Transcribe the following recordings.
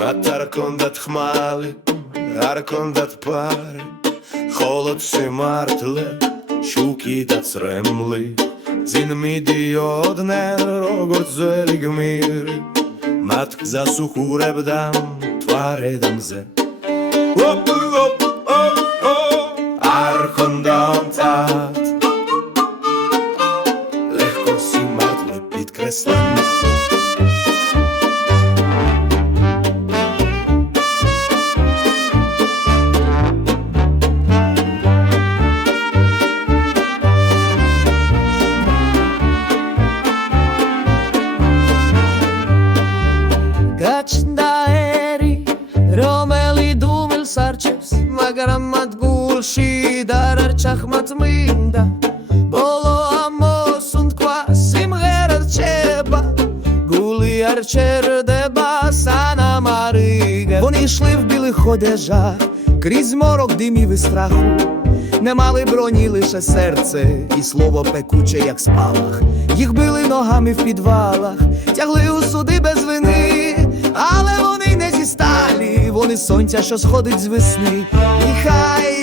Натаркондат хмали, аркондат пари, холодці мартле, шуки та цремли, зінміді одне рогот зелігміри, матк за суху ребдам, твари дамзе. Аркондат, легко всі мертві Підкреслені. Gaçdaeri Romeli dumel sarçes Magramat gulshi darar çahmat minda Bolo amosund kwasim gerar чеба Гули арчер деба сана мариге Вони йшли в білих одежах Крізь морок димів і страху Не мали броні лише серце І слово пекуче, як спалах Їх били ногами в підвалах Тягли у суди без сталі сонця, що сходить з весни. І хай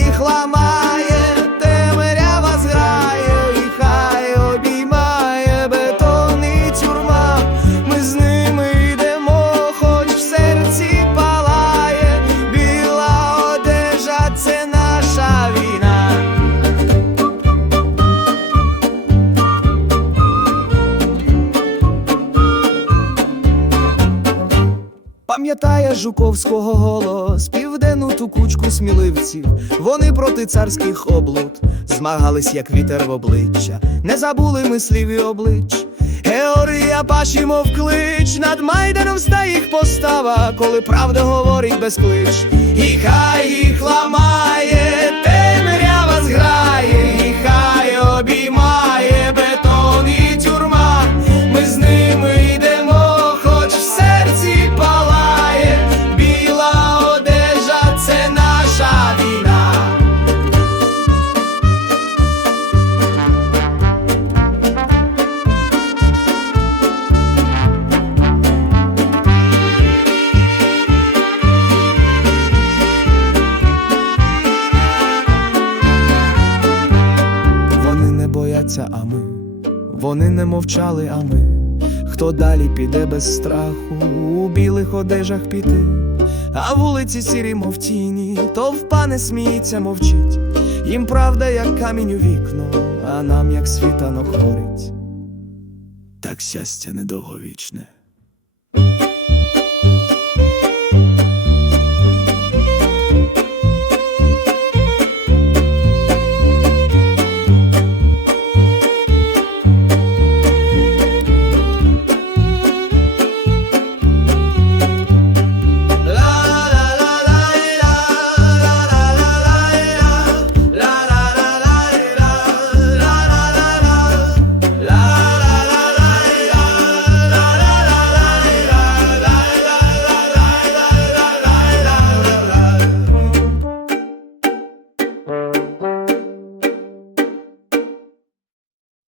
Пам'ятає Жуковського голос, південну ту кучку сміливців. Вони проти царських облуд змагались, як вітер в обличчя, не забули ми слів і облич. Георгія Пашімов клич, над Майданом стає їх постава, коли правда говорить без клич. І хай їх ламає, бояться, а вони не мовчали, а ми. Хто далі піде без страху, у білих одежах піти, а вулиці сірі, мов тіні, то не сміється, мовчить. Їм правда, як камінь у вікно, а нам як світанок горить. Так щастя недовговічне.